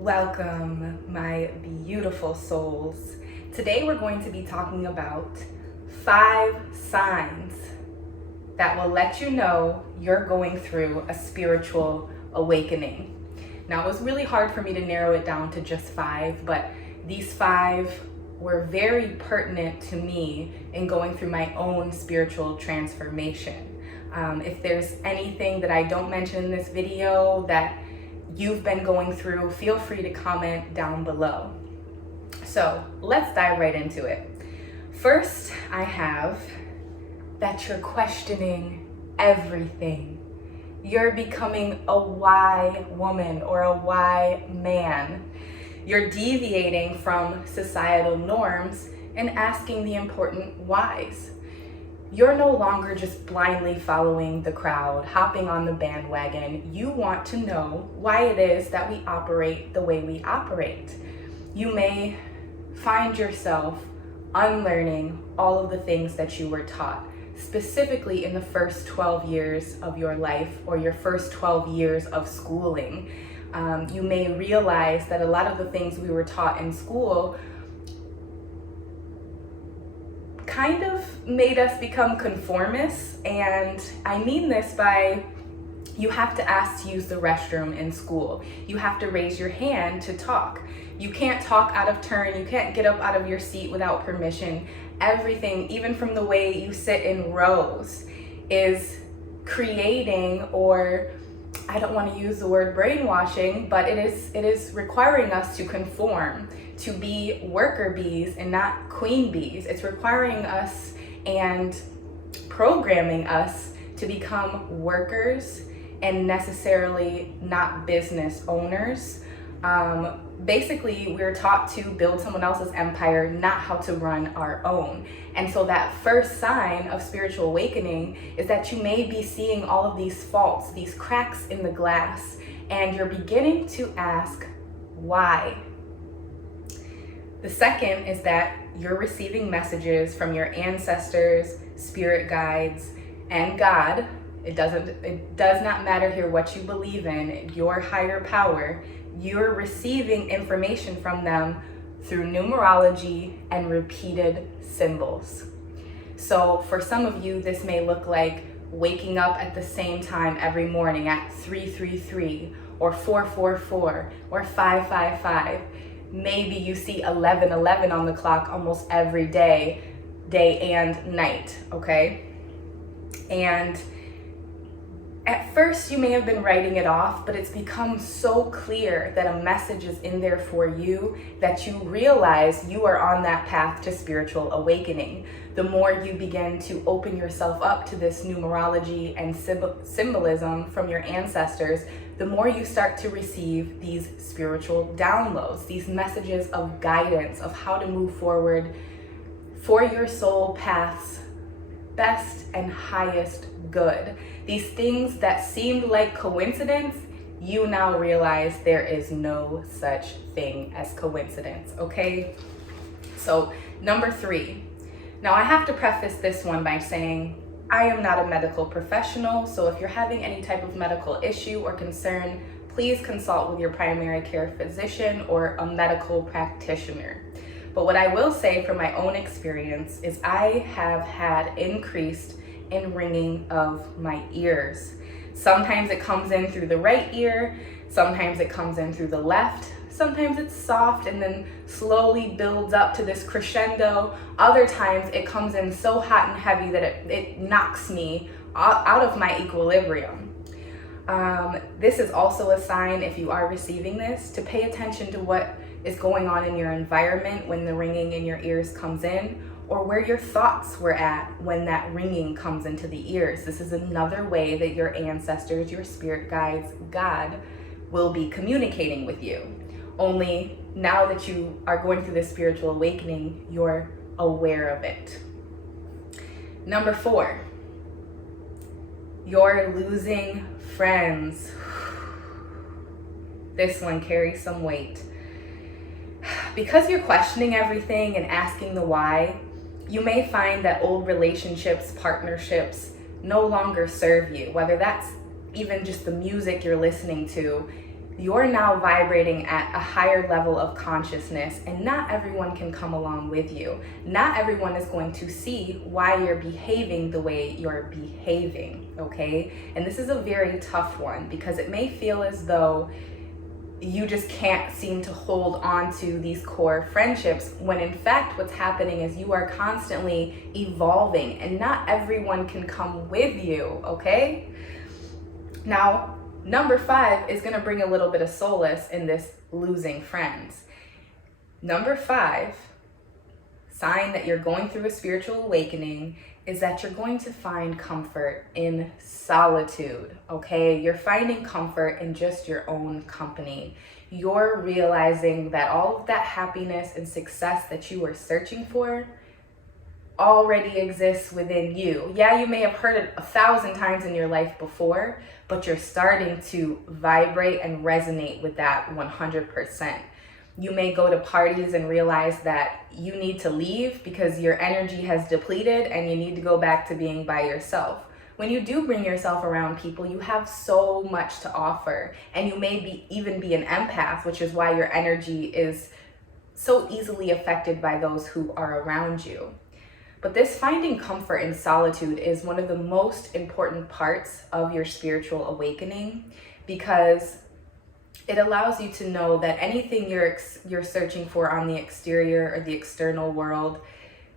Welcome, my beautiful souls. Today we're going to be talking about 5 signs that will let you know you're going through a spiritual awakening. Now, it was really hard for me to narrow it down to just 5, but these 5 were very pertinent to me in going through my own spiritual transformation. If there's anything that I don't mention in this video that you've been going through, feel free to comment down below. So let's dive right into it. First, I have that you're questioning everything. You're becoming a why woman or a why man. You're deviating from societal norms and asking the important whys. You're no longer just blindly following the crowd, hopping on the bandwagon. You want to know why it is that we operate the way we operate. You may find yourself unlearning all of the things that you were taught, specifically in the first 12 years of your life or your first 12 years of schooling. You may realize that a lot of the things we were taught in school kind of made us become conformists, and I mean this by you have to ask to use the restroom in school. You have to raise your hand to talk. You can't talk out of turn. You can't get up out of your seat without permission. Everything, even from the way you sit in rows, is creating, or I don't want to use the word brainwashing, but it is requiring us to conform, to be worker bees and not queen bees. It's requiring us and programming us to become workers and necessarily not business owners. Basically, we're taught to build someone else's empire, not how to run our own. And so that first sign of spiritual awakening is that you may be seeing all of these faults, these cracks in the glass, and you're beginning to ask why. The second is that you're receiving messages from your ancestors, spirit guides, and God. It does not matter here what you believe in, your higher power. You're receiving information from them through numerology and repeated symbols. So for some of you, this may look like waking up at the same time every morning at 333 or 444 or 555. Maybe you see 1111 on the clock almost every day, day and night, okay? And at first you may have been writing it off, but it's become so clear that a message is in there for you that you realize you are on that path to spiritual awakening. The more you begin to open yourself up to this numerology and symbolism from your ancestors, the more you start to receive these spiritual downloads, these messages of guidance of how to move forward for your soul path's best and highest good. These things that seemed like coincidence, you now realize there is no such thing as coincidence, okay? So, number 3. Now, I have to preface this one by saying I am not a medical professional, so if you're having any type of medical issue or concern, please consult with your primary care physician or a medical practitioner. But what I will say from my own experience is I have had increased in ringing of my ears. Sometimes it comes in through the right ear, sometimes it comes in through the left, sometimes it's soft and then slowly builds up to this crescendo. Other times it comes in so hot and heavy that it knocks me out of my equilibrium. This is also a sign, if you are receiving this, to pay attention to what is going on in your environment when the ringing in your ears comes in, or where your thoughts were at when that ringing comes into the ears. This is another way that your ancestors, your spirit guides, God will be communicating with you. Only now that you are going through this spiritual awakening, you're aware of it. Number 4, you're losing friends. This one carries some weight. Because you're questioning everything and asking the why, you may find that old relationships, partnerships no longer serve you, whether that's even just the music you're listening to. you're now vibrating at a higher level of consciousness, and not everyone can come along with you. Not everyone is going to see why you're behaving the way you're behaving, okay? And this is a very tough one because it may feel as though you just can't seem to hold on to these core friendships, when in fact what's happening is you are constantly evolving and not everyone can come with you, okay? Now, number 5 is going to bring a little bit of solace in this losing friends. Number 5, sign that you're going through a spiritual awakening, is that you're going to find comfort in solitude, okay? You're finding comfort in just your own company. You're realizing that all of that happiness and success that you were searching for already exists within you. Yeah, you may have heard it 1,000 times in your life before, but you're starting to vibrate and resonate with that 100%. You may go to parties and realize that you need to leave because your energy has depleted and you need to go back to being by yourself. When you do bring yourself around people, you have so much to offer, and you may even be an empath, which is why your energy is so easily affected by those who are around you. But this finding comfort in solitude is one of the most important parts of your spiritual awakening, because it allows you to know that anything you're searching for on the exterior or the external world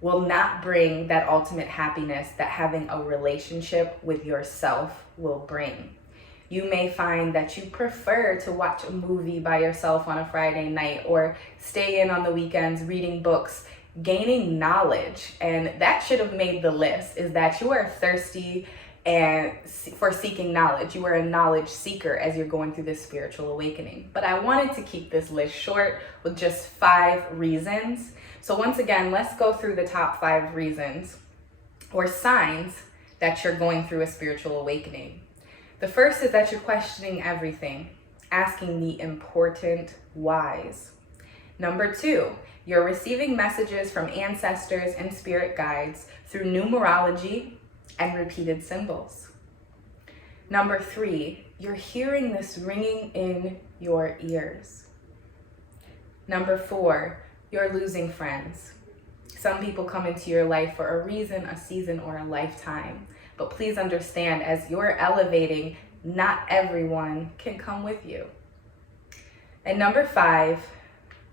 will not bring that ultimate happiness that having a relationship with yourself will bring. You may find that you prefer to watch a movie by yourself on a Friday night, or stay in on the weekends reading books, gaining knowledge. And that should have made the list, is that you are thirsty and for seeking knowledge. You are a knowledge seeker as you're going through this spiritual awakening. But I wanted to keep this list short with just 5 reasons. So once again, let's go through the top 5 reasons or signs that you're going through a spiritual awakening. The first is that you're questioning everything, asking the important whys. Number 2, you're receiving messages from ancestors and spirit guides through numerology and repeated symbols. Number 3, you're hearing this ringing in your ears. Number 4, you're losing friends. Some people come into your life for a reason, a season, or a lifetime. But please understand, as you're elevating, not everyone can come with you. And number 5,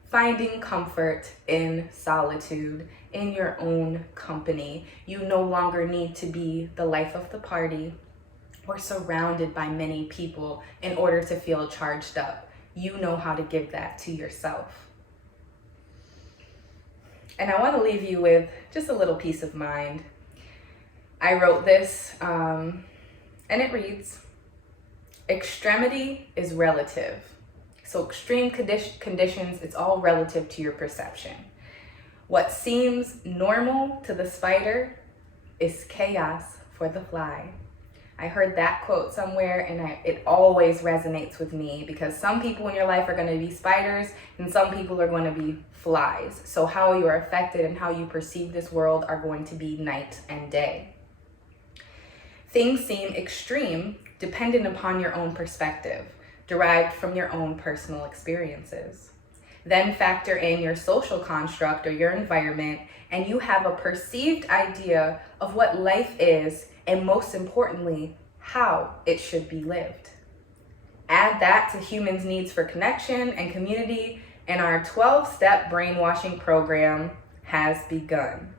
finding comfort in solitude, in your own company. You no longer need to be the life of the party or surrounded by many people in order to feel charged up. You know how to give that to yourself. And I want to leave you with just a little peace of mind. I wrote this, and it reads, extremity is relative. So extreme conditions, it's all relative to your perception. What seems normal to the spider is chaos for the fly. I heard that quote somewhere, and it always resonates with me, because some people in your life are going to be spiders and some people are going to be flies. So how you are affected and how you perceive this world are going to be night and day. Things seem extreme dependent upon your own perspective, derived from your own personal experiences. Then factor in your social construct or your environment, and you have a perceived idea of what life is, and most importantly, how it should be lived. Add that to humans' needs for connection and community, and our 12-step brainwashing program has begun.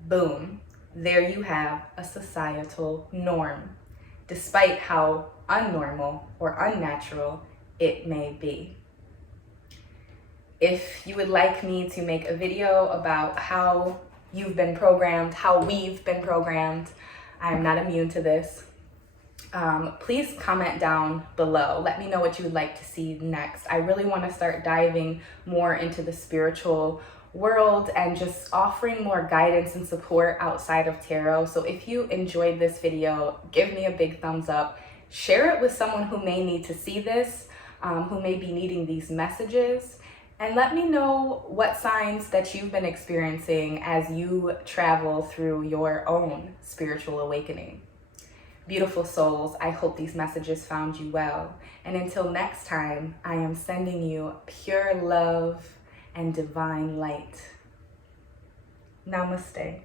Boom, there you have a societal norm, despite how unnormal or unnatural it may be. If you would like me to make a video about how you've been programmed, how we've been programmed, I'm not immune to this. Please comment down below. Let me know what you would like to see next. I really want to start diving more into the spiritual world and just offering more guidance and support outside of tarot. So if you enjoyed this video, give me a big thumbs up. Share it with someone who may need to see this, who may be needing these messages. And let me know what signs that you've been experiencing as you travel through your own spiritual awakening. Beautiful souls, I hope these messages found you well. And until next time, I am sending you pure love and divine light. Namaste.